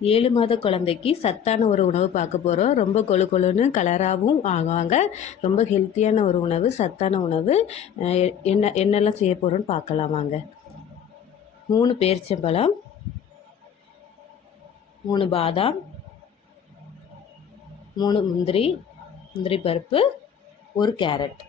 7 மாத குழந்தைக்கு சத்தான ஒரு உணவு பார்க்க போகிறோம். ரொம்ப கொழு கொழுன்னு கலராகவும் ஆகுவாங்க. ரொம்ப ஹெல்த்தியான ஒரு உணவு, சத்தான உணவு. என்னெல்லாம் செய்ய போகிறோன்னு பார்க்கலாம் வாங்க. 3 பேரிச்சம்பழம், 3 பாதாம், 3 முந்திரி பருப்பு, 1 கேரட்.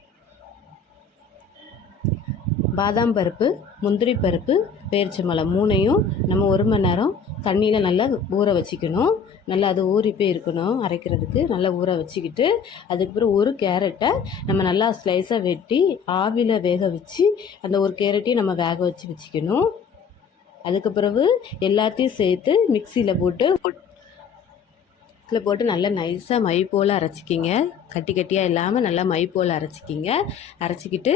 பாதாம் பருப்பு, முந்திரி பருப்பு, பேரிச்சம்பழம் 3ஐயும் நம்ம 1 மணி நேரம் தண்ணியில் நல்லா ஊற வச்சுக்கணும். நல்லா அது ஊறி போய் இருக்கணும். அரைக்கிறதுக்கு நல்லா ஊற வச்சுக்கிட்டு, அதுக்கப்புறம் 1 கேரட்டை நம்ம நல்லா ஸ்லைஸாக வெட்டி ஆவியில் வேக வச்சு அந்த 1 கேரட்டையும் நம்ம வேக வச்சுக்கணும். அதுக்கப்புறவு எல்லாத்தையும் சேர்த்து மிக்சியில் போட்டு நல்லா நைஸாக மை போல் அரைச்சிக்கிங்க. கட்டி கட்டியாக இல்லாமல் நல்லா மை போல் அரைச்சிக்கிங்க. அரைச்சிக்கிட்டு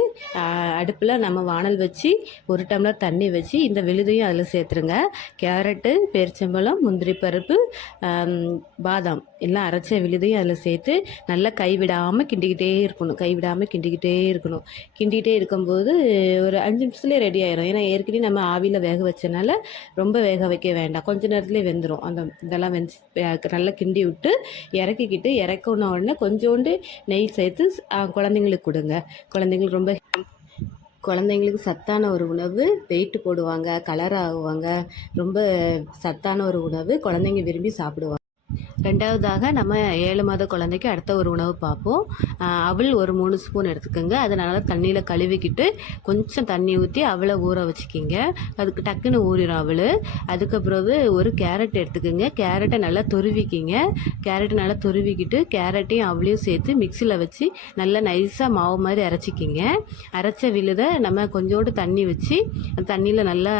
அடுப்பில் நம்ம வானல் வச்சு 1 டம்ளர் தண்ணி வச்சு இந்த விழுதையும் அதில் சேர்த்துருங்க. கேரட்டு, பேரிச்சம்பழம், முந்திரி பருப்பு, பாதாம் எல்லாம் அரைச்ச விழுதையும் அதில் சேர்த்து நல்லா கைவிடாமல் கிண்டிக்கிட்டே இருக்கணும். கிண்டிக்கிட்டே இருக்கும்போது ஒரு 5 நிமிஷத்துலேயே ரெடி ஆயிரும். ஏன்னா ஏற்கனவே நம்ம ஆவியில் வேக வச்சனால ரொம்ப வேக வைக்க வேண்டாம். கொஞ்ச நேரத்துலேயே வெந்துடும். அந்த இதெல்லாம் நல்லா கிண்டி விட்டு இறக்கிக்கிட்டு இறக்குன உடனே கொஞ்சோண்டு நெய் சேர்த்து குழந்தைங்களுக்கு கொடுங்க. குழந்தைங்களுக்கு சத்தான ஒரு உணவு, வெயிட் போடுவாங்க, கலர் ஆகுவாங்க. ரொம்ப சத்தான ஒரு உணவு, குழந்தைங்க விரும்பி சாப்பிடுவாங்க. 2வதாக நம்ம 7 மாத குழந்தைக்கு அடுத்த ஒரு உணவு பார்ப்போம். அவல் ஒரு 3 ஸ்பூன் எடுத்துக்கோங்க. அதை நல்லா தண்ணியில் கழுவிக்கிட்டு கொஞ்சம் தண்ணி ஊற்றி அவளை ஊற வச்சுக்கிங்க. அதுக்கு டக்குன்னு ஊறிடும் அவள். அதுக்கப்புறவு 1 கேரட் எடுத்துக்கோங்க. கேரட்டை நல்லா துருவிக்கிட்டு கேரட்டையும் அவளையும் சேர்த்து மிக்சியில் வச்சு நல்லா நைஸாக மாவு மாதிரி அரைச்சிக்கிங்க. அரைச்ச விழுதை நம்ம கொஞ்சோண்டு தண்ணி வச்சு அந்த தண்ணியில் நல்லா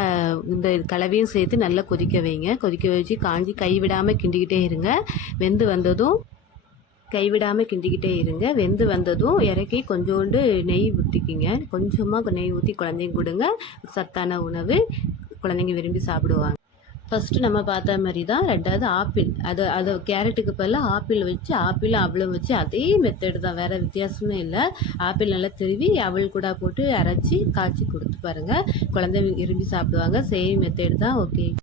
இந்த கலவையும் சேர்த்து நல்லா கொதிக்க வச்சு காஞ்சி கைவிடாமல் கிண்டிக்கிட்டே இருங்க. வெந்து வந்ததும் இறக்கி கொஞ்சோண்டு நெய் ஊற்றிக்கிங்க. கொஞ்சமாக நெய் ஊற்றி குழந்தைங்க கொடுங்க. சத்தான உணவு, குழந்தைங்க விரும்பி சாப்பிடுவாங்க. ஃபஸ்ட்டு நம்ம பார்த்த மாதிரி தான். 2வது ஆப்பிள், அது கேரட்டுக்கு பதிலாக ஆப்பிள் அவளும் வச்சு அதே மெத்தடு தான், வேறு வித்தியாசமே இல்லை. ஆப்பிள் நல்லா திருவி அவள் கூட போட்டு அரைச்சி காய்ச்சி கொடுத்து பாருங்கள். குழந்தை விரும்பி சாப்பிடுவாங்க. சேம் மெத்தடு தான். ஓகே.